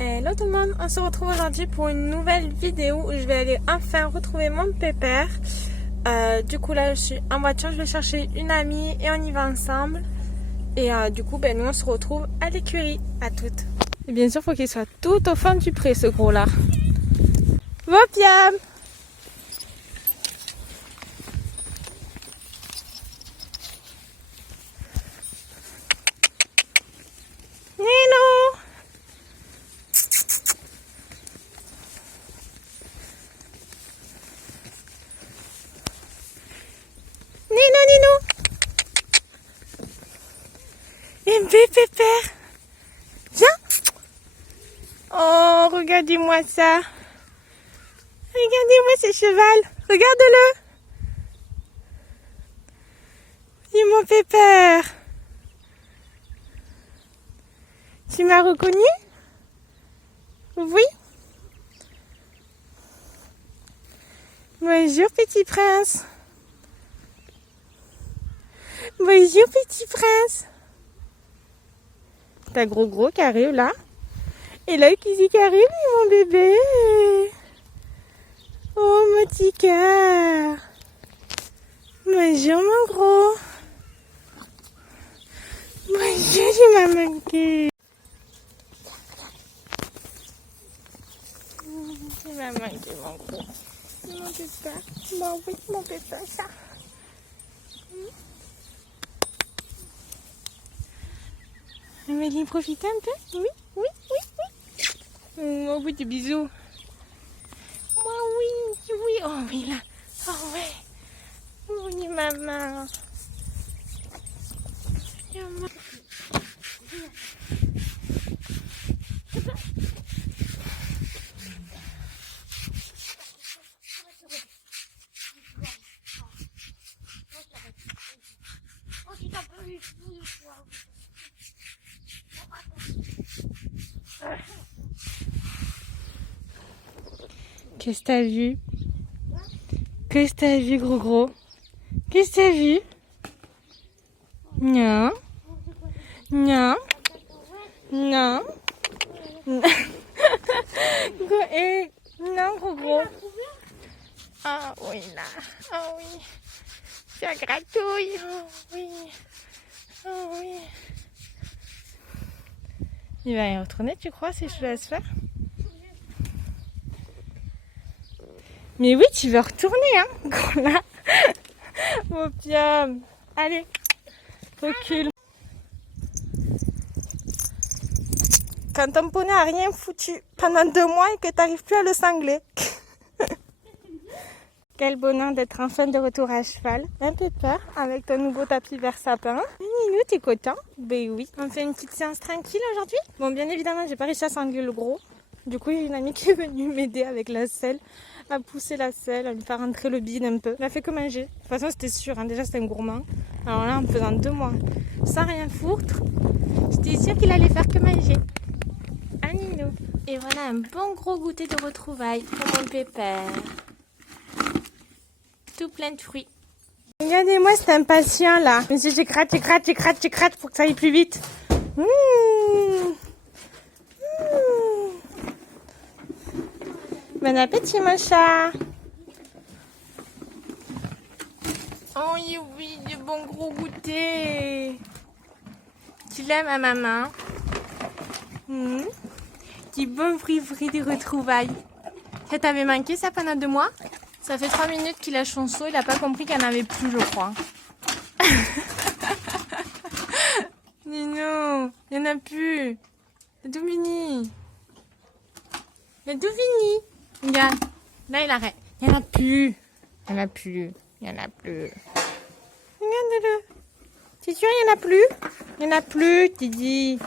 Hello tout le monde, on se retrouve aujourd'hui pour une nouvelle vidéo où je vais aller enfin retrouver mon pépère. Du coup là je suis en voiture, je vais chercher une amie et on y va ensemble. Et du coup nous on se retrouve à l'écurie, à toutes. Et bien sûr il faut qu'il soit tout au fond du pré ce gros là. Vopiam! Nino! Nino! Un bébé pépère! Viens! Oh, regardez-moi ça! Regardez-moi ce cheval! Regarde-le! C'est mon pépère! Tu m'as reconnu? Oui? Bonjour petit prince! Bonjour petit prince! T'as gros qui arrive là. Et là, qui arrive, mon bébé. Oh, mon petit cœur. Bonjour, mon gros. Bonjour, tu m'as manqué. Tu m'as manqué, mon gros. Mon pépère. Bon, oui, mon pépère, ça. Amélie, profite un peu. Oui. Oh, oui, des bisous. Moi, oui. Oh, oui, là. Oh, ouais. Oui, maman. Maman. Qu'est-ce que t'as vu? Qu'est-ce que t'as vu, gros? Qu'est-ce que t'as vu? Non. Non, gros. Ah oui, là. Ah oui. Ça gratouille. Oh oui. Il va y retourner, tu crois, si je le laisse faire? Mais oui, tu veux retourner, hein, gros là. Mon piam. Allez, recule. Quand ton poney a rien foutu pendant 2 mois et que tu n'arrives plus à le sangler. Quel bonheur d'être enfin de retour à cheval. Un peu peur avec ton nouveau tapis vert sapin. Ninou, t'es content? Ben oui. On fait une petite séance tranquille aujourd'hui. Bon, bien évidemment, j'ai pas réussi à sangler le gros. Du coup, il y a une amie qui est venue m'aider avec la selle, à pousser la selle, à lui faire rentrer le bide un peu. Il a fait que manger. De toute façon, c'était sûr, hein. Déjà, c'était un gourmand. Alors là, en faisant 2 mois, sans rien foutre, j'étais sûre qu'il allait faire que manger. Un Ninou. Et voilà un bon gros goûter de retrouvailles pour mon pépère. Tout plein de fruits. Regardez-moi cet impatient là. J'écrate pour que ça aille plus vite. Bon appétit mon chat. Oh oui, du bon gros goûter. Tu l'aimes à maman? Du bon fruit de retrouvailles. Ça t'avait manqué ça pendant 2 mois? Ça fait 3 minutes qu'il a chanson, il n'a pas compris qu'il n'y en avait plus, je crois. Nino, il n'y en a plus. C'est tout fini. C'est tout fini. Regarde, là il arrête. Il n'y en a plus. Il n'y en a plus. Regarde-le. C'est sûr, il n'y en a plus? Il n'y en a plus, Tidi.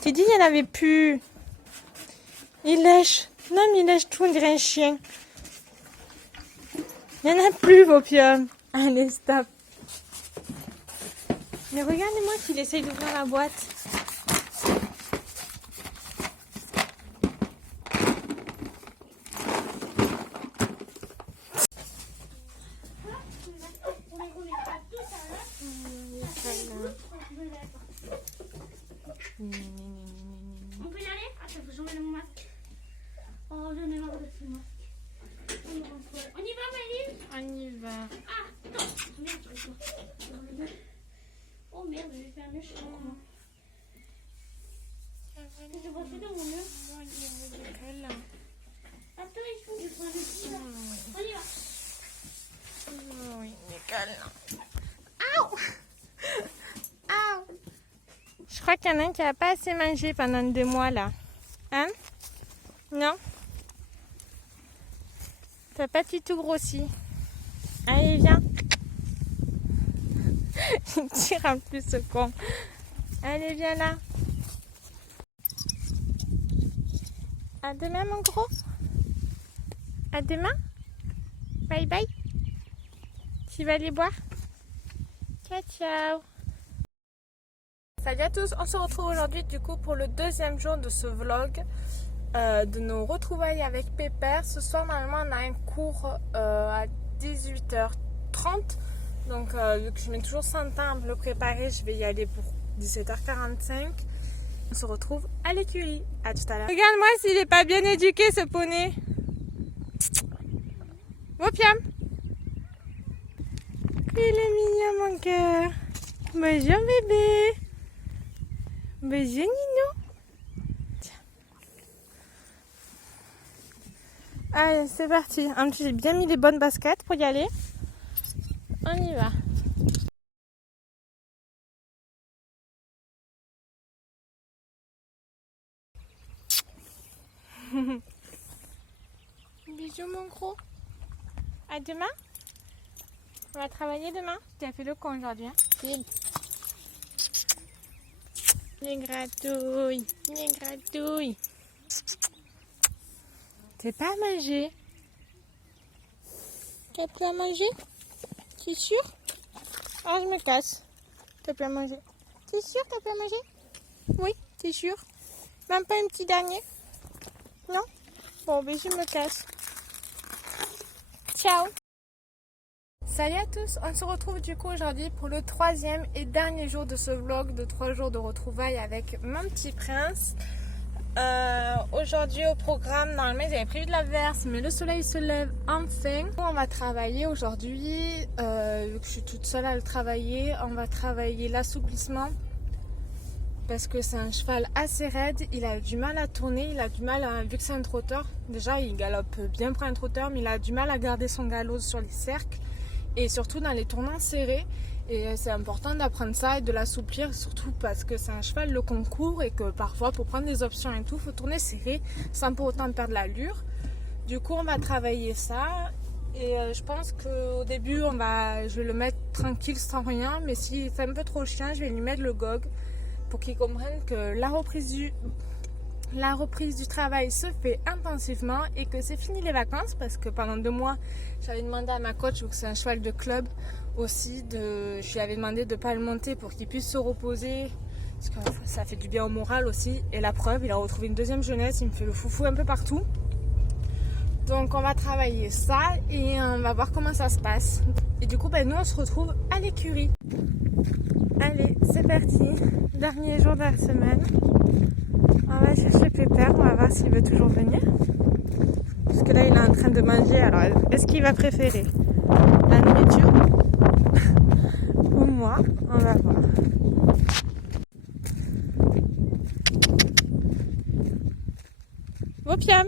Tidi, il n'y en avait plus. Il lèche. Non, mais il lèche tout, on dirait un chien. Il n'y en a plus, Vopium. Allez, stop. Mais regardez-moi qu'il essaye d'ouvrir la boîte. On peut y aller? Attends, faut que j'emmène mon gueule. Aouh. Aouh. Je crois qu'il y en a un qui n'a pas assez mangé pendant 2 mois là. Hein? Non? T'as pas du tout grossi. Allez, viens. Il tire en plus ce con. Allez, viens là. À demain, mon gros. À demain. Bye bye. Tu vas aller boire? Ciao, ciao. Salut à tous, on se retrouve aujourd'hui du coup pour le 2e jour de ce vlog de nos retrouvailles avec Pépère. Ce soir normalement on a un cours à 18h30, donc vu que je mets toujours 100 temps à me le préparer, je vais y aller pour 17h45. On se retrouve à l'écurie, à tout à l'heure. Regarde-moi s'il est pas bien éduqué ce poney. Wopiam. Il est mignon mon cœur. Bonjour bébé. Bonjour Nino. Tiens. Allez, c'est parti. En plus, j'ai bien mis les bonnes baskets pour y aller. On y va. Bisous mon gros. À demain. On va travailler demain. Tu as fait le con aujourd'hui. Hein? Les gratouilles. Les gratouilles. T'es pas à manger? T'as plus à manger? T'es sûr? Ah, je me casse. T'as plus à manger? T'es sûr t'as plus à manger? Oui, t'es sûr? Même pas un petit dernier? Non? Bon, ben je me casse. Ciao! Salut à tous, on se retrouve du coup aujourd'hui pour le 3e et dernier jour de ce vlog de 3 jours de retrouvailles avec mon petit prince. Aujourd'hui au programme, normalement j'avais prévu de la verse, mais le soleil se lève enfin. On va travailler aujourd'hui, vu que je suis toute seule à le travailler, on va travailler l'assouplissement. Parce que c'est un cheval assez raide, il a du mal à tourner, il a du mal à, vu que c'est un trotteur, déjà il galope bien pour un trotteur, mais il a du mal à garder son galop sur les cercles. Et surtout dans les tournants serrés, et c'est important d'apprendre ça et de l'assouplir, surtout parce que c'est un cheval le concours et que parfois pour prendre des options et tout, il faut tourner serré sans pour autant perdre l'allure. Du coup on va travailler ça et je pense qu'au début je vais le mettre tranquille sans rien, mais si c'est un peu trop chiant, je vais lui mettre le gog pour qu'il comprenne que la reprise du travail se fait intensivement et que c'est fini les vacances, parce que pendant 2 mois j'avais demandé à ma coach, vu que c'est un cheval de club aussi, je lui avais demandé de ne pas le monter pour qu'il puisse se reposer, parce que ça fait du bien au moral aussi. Et la preuve, il a retrouvé une deuxième jeunesse, il me fait le foufou un peu partout. Donc on va travailler ça et on va voir comment ça se passe. Et du coup nous on se retrouve à l'écurie. Allez, c'est parti, dernier jour de la semaine. On va chercher Pépère, on va voir s'il veut toujours venir. Parce que là, il est en train de manger. Alors, est-ce qu'il va préférer la nourriture ou moi? On va voir. Wopiam.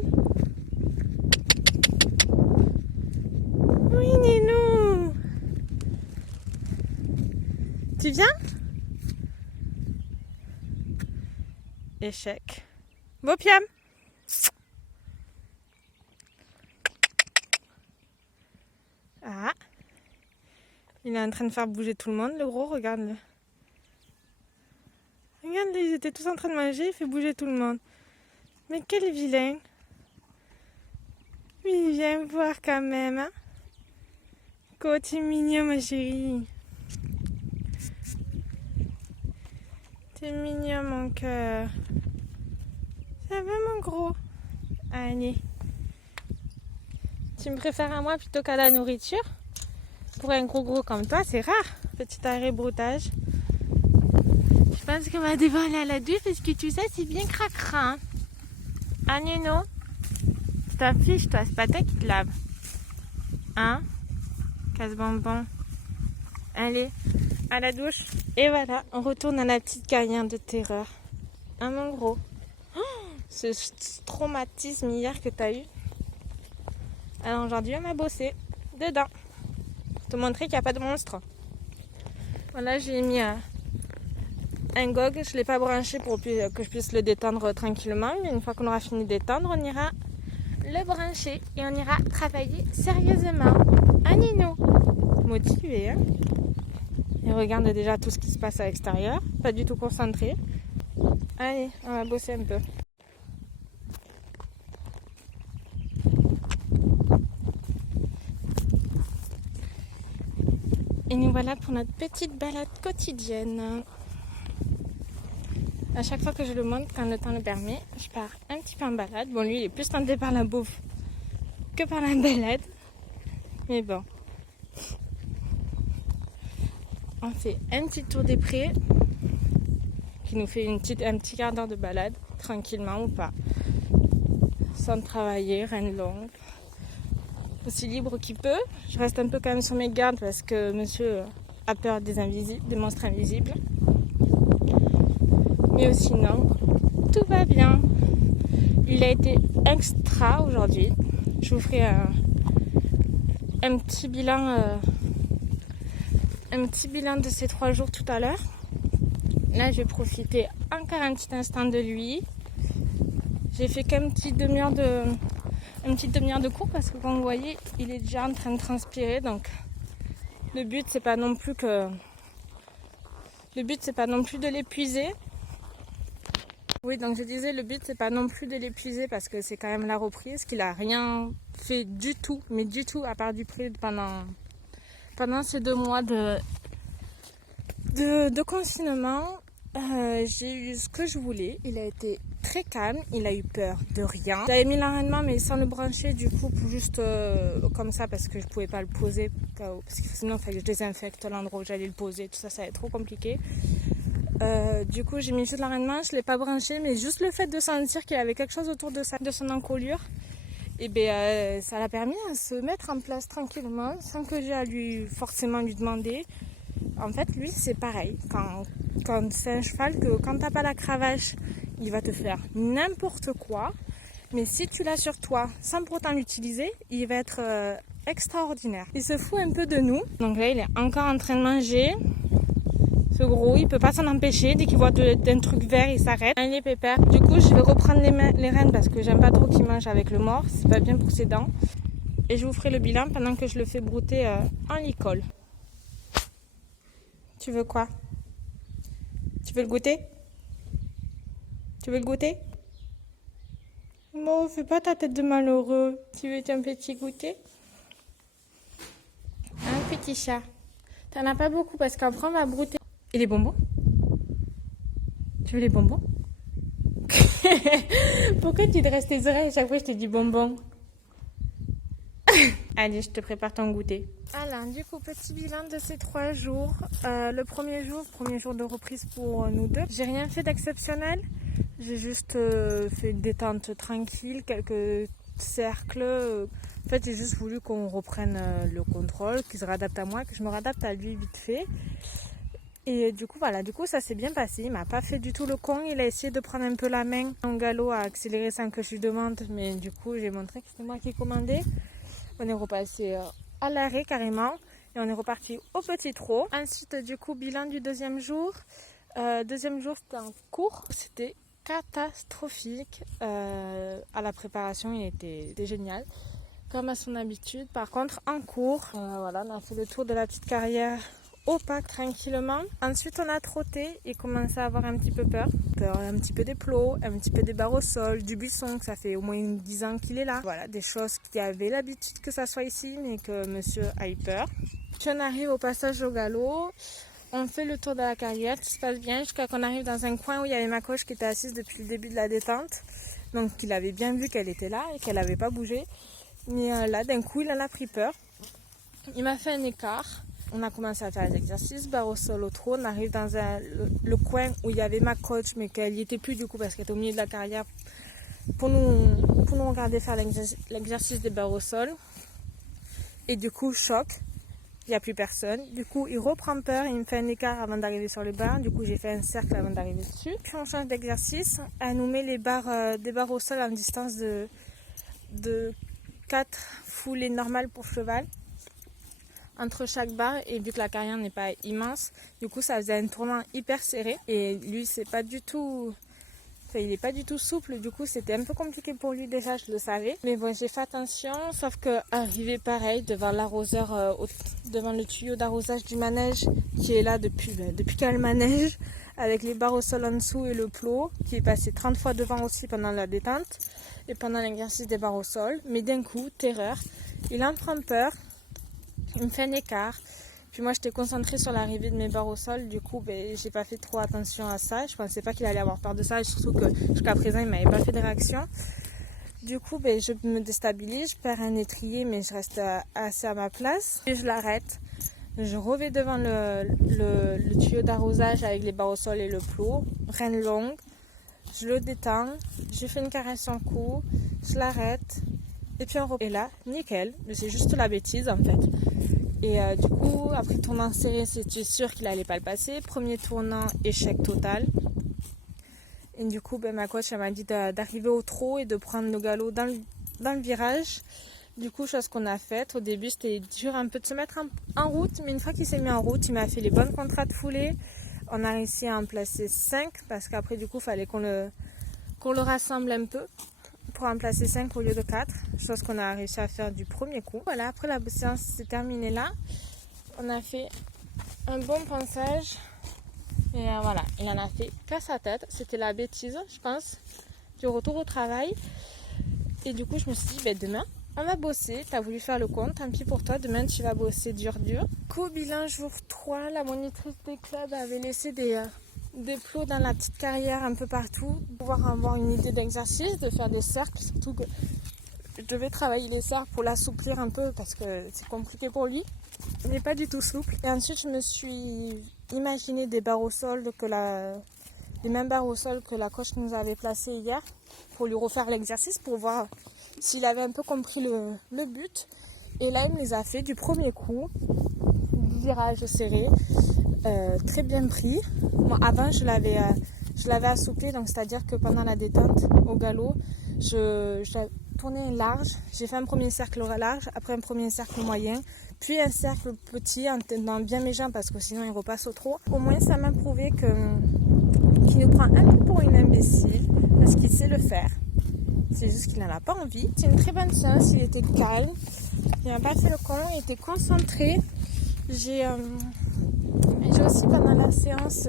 Oui, Nino. Tu viens? Échec. Wopiam. Ah. Il est en train de faire bouger tout le monde, le gros, regarde-le. Regarde-le, ils étaient tous en train de manger, il fait bouger tout le monde. Mais quel vilain. Oui, viens voir quand même, hein. Quand tu es mignon, ma chérie. T'es mignon, mon cœur. Ça va, mon gros? Allez. Tu me préfères à moi plutôt qu'à la nourriture? Pour un gros comme toi, c'est rare. Petit arrêt broutage. Je pense qu'on va devoir aller à la douche parce que tout ça, c'est bien cracra. Hein, Nino? Tu t'affiches, toi, c'est pas toi qui te lave. Hein? Casse-bonbon. Allez, à la douche. Et voilà, on retourne à la petite carrière de terreur. Hein, mon gros? Ce traumatisme hier que t'as eu. Alors aujourd'hui, on a bossé dedans. te montrer qu'il n'y a pas de monstre. Voilà, j'ai mis un gog, je ne l'ai pas branché pour que je puisse le détendre tranquillement, mais une fois qu'on aura fini de détendre, on ira le brancher et on ira travailler sérieusement. Ah Nino, motivé, hein? Il regarde déjà tout ce qui se passe à l'extérieur, pas du tout concentré. Allez, on va bosser un peu. Et nous voilà pour notre petite balade quotidienne. À chaque fois que je le monte, quand le temps le permet, je pars un petit peu en balade. Bon, lui, il est plus tenté par la bouffe que par la balade. Mais bon. On fait un petit tour des prés qui nous fait un petit quart d'heure de balade, tranquillement ou pas. Sans travailler, rien de long. Aussi libre qu'il peut. Je reste un peu quand même sur mes gardes parce que monsieur a peur des monstres invisibles. Mais sinon, tout va bien. Il a été extra aujourd'hui. Je vous ferai un petit bilan de ces 3 jours tout à l'heure. Là, je vais profiter encore un petit instant de lui. J'ai fait qu'une petite demi-heure de cours parce que comme vous voyez, il est déjà en train de transpirer. Donc, le but, c'est pas non plus de l'épuiser. Oui, donc je disais, le but, c'est pas non plus de l'épuiser parce que c'est quand même la reprise, qu'il a rien fait du tout, mais du tout, à part du prix pendant ces 2 mois de confinement. J'ai eu ce que je voulais. Il a été très calme, il a eu peur de rien. J'avais mis l'enraînement mais sans le brancher du coup, juste comme ça parce que je pouvais pas le poser parce que sinon il fallait que je désinfecte l'endroit où j'allais le poser, tout ça, ça allait être trop compliqué. Du coup j'ai mis juste l'enraînement, je l'ai pas branché, mais juste le fait de sentir qu'il y avait quelque chose autour de son encolure, et ça l'a permis à se mettre en place tranquillement sans que j'ai à forcément lui demander. En fait, lui, c'est pareil. Quand c'est un cheval, que quand t'as pas la cravache, il va te faire n'importe quoi. Mais si tu l'as sur toi, sans pour autant l'utiliser, il va être extraordinaire. Il se fout un peu de nous. Donc là, il est encore en train de manger. Ce gros, il peut pas s'en empêcher. Dès qu'il voit un truc vert, il s'arrête. Il est pépère. Du coup, je vais reprendre les rênes parce que j'aime pas trop qu'il mange avec le mors. C'est pas bien pour ses dents. Et je vous ferai le bilan pendant que je le fais brouter en licol. Tu veux quoi? Tu veux le goûter? Tu veux le goûter? Bon, fais pas ta tête de malheureux. Tu veux un petit goûter? Un petit chat. T'en as pas beaucoup parce qu'après on va brouter. Et les bonbons? Tu veux les bonbons? Pourquoi tu dresses tes oreilles à chaque fois que je te dis bonbons? Allez, je te prépare ton goûter. Alors, du coup, petit bilan de ces 3 jours. Le premier jour de reprise pour nous deux. J'ai rien fait d'exceptionnel. J'ai juste fait une détente tranquille, quelques cercles. En fait, j'ai juste voulu qu'on reprenne le contrôle, qu'il se réadapte à moi, que je me réadapte à lui vite fait. Et du coup, voilà, ça s'est bien passé. Il m'a pas fait du tout le con. Il a essayé de prendre un peu la main en galop à accélérer sans que je lui demande. Mais du coup, j'ai montré que c'était moi qui commandais. On est repassé à l'arrêt carrément et on est reparti au petit trot. Ensuite, du coup, bilan du deuxième jour. Deuxième jour, c'était en cours. C'était catastrophique. À la préparation, il était génial, comme à son habitude. Par contre, en cours, voilà, on a fait le tour de la petite carrière au parc tranquillement. Ensuite, on a trotté et commençait à avoir un petit peu peur. Un petit peu des plots, un petit peu des barres au sol, du buisson, que ça fait au moins 10 ans qu'il est là. Voilà, des choses qui avaient l'habitude que ça soit ici, mais que monsieur a eu peur. Puis on arrive au passage au galop. On fait le tour de la carrière, tout se passe bien jusqu'à qu'on arrive dans un coin où il y avait ma coche qui était assise depuis le début de la détente. Donc il avait bien vu qu'elle était là et qu'elle n'avait pas bougé. Mais là, d'un coup, il en a pris peur. Il m'a fait un écart. On a commencé à faire les exercices, barre au sol, au trot. On arrive dans le coin où il y avait ma coach, mais qu'elle n'y était plus du coup parce qu'elle était au milieu de la carrière pour nous regarder faire l'exercice des barres au sol. Et du coup, choc, il n'y a plus personne. Du coup, il reprend peur, il me fait un écart avant d'arriver sur les barres. Du coup, j'ai fait un cercle avant d'arriver dessus. Puis on change d'exercice. Elle nous met des barres au sol en distance de 4 foulées normales pour cheval. entre chaque barre et vu que la carrière n'est pas immense, du coup ça faisait un tournant hyper serré et lui c'est pas du tout... Enfin, il n'est pas du tout souple, du coup c'était un peu compliqué pour lui déjà, je le savais. Mais bon, j'ai fait attention, sauf que arrivé pareil devant l'arroseur, devant le tuyau d'arrosage du manège qui est là depuis qu'il y a le manège, avec les barres au sol en dessous et le plot qui est passé 30 fois devant aussi pendant la détente et pendant l'exercice des barres au sol. Mais d'un coup, terreur, il en prend peur, il me fait un écart. Puis moi j'étais concentrée sur l'arrivée de mes barres au sol, du coup j'ai pas fait trop attention à ça. Je pensais pas qu'il allait avoir peur de ça et surtout que jusqu'à présent il m'avait pas fait de réaction. Du coup je me déstabilise, je perds un étrier mais je reste assez à ma place. Et je l'arrête, je reviens devant le tuyau d'arrosage avec les barres au sol et le plot, reine longue, je le détends, je fais une caresse en cou, je l'arrête et puis on reprend. Et là, nickel, mais c'est juste la bêtise en fait. Et du coup, après tournant serré, c'était sûr qu'il allait pas le passer. Premier tournant, échec total. Et du coup, ma coach elle m'a dit d'arriver au trot et de prendre le galop dans le virage. Du coup, chose qu'on a faite. Au début, c'était dur un peu de se mettre en route. Mais une fois qu'il s'est mis en route, il m'a fait les bonnes contrats de foulée. On a réussi à en placer 5 parce qu'après, du coup, il fallait qu'on le rassemble un peu pour en placer 5 au lieu de 4, chose qu'on a réussi à faire du premier coup. Voilà, après la séance s'est terminée là. On a fait un bon pansage et voilà, il en a fait qu'à sa tête. C'était la bêtise, je pense, du retour au travail. Et du coup, je me suis dit, demain, on va bosser. Tu as voulu faire le compte, tant pis pour toi. Demain, tu vas bosser dur. Du coup, bilan jour 3, la monitrice des clubs avait laissé des plots dans la petite carrière un peu partout, pour pouvoir avoir une idée d'exercice, de faire des cercles, surtout que je devais travailler les cercles pour l'assouplir un peu parce que c'est compliqué pour lui, il n'est pas du tout souple. Et ensuite je me suis imaginé des barres au sol, les mêmes barres au sol que la coach nous avait placées hier, pour lui refaire l'exercice, pour voir s'il avait un peu compris le but. Et là il me les a fait du premier coup, virage serré, très bien pris. Moi, avant, je l'avais assoupli, donc c'est-à-dire que pendant la détente au galop, je tournais large. J'ai fait un premier cercle large, après un premier cercle moyen, puis un cercle petit en tenant bien mes jambes parce que sinon il repasse au trot. Au moins, ça m'a prouvé qu'il nous prend un peu pour une imbécile parce qu'il sait le faire. C'est juste qu'il n'en a pas envie. C'est une très bonne séance, il était calme, il n'a pas fait le con, il était concentré. J'ai aussi pendant la séance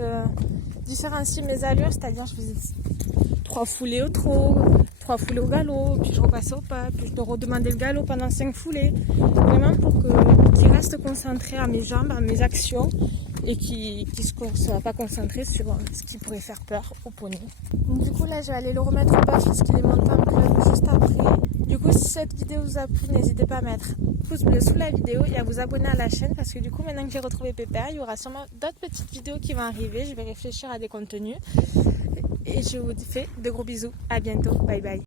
différencié mes allures, c'est-à-dire je faisais 3 foulées au trot, 3 foulées au galop, puis je repassais au pas, puis je redemandais le galop pendant 5 foulées, vraiment pour qu'il reste concentré à mes jambes, à mes actions et qu'il ne soit pas concentré sur ce qui pourrait faire peur au poney. Du coup là je vais aller le remettre au bas parce qu'il est monté en club juste après. Du coup si cette vidéo vous a plu, n'hésitez pas à mettre pouce bleu sous la vidéo et à vous abonner à la chaîne parce que du coup maintenant que j'ai retrouvé Pépère, il y aura sûrement d'autres petites vidéos qui vont arriver. Je vais réfléchir à des contenus et je vous fais de gros bisous. À bientôt. Bye bye.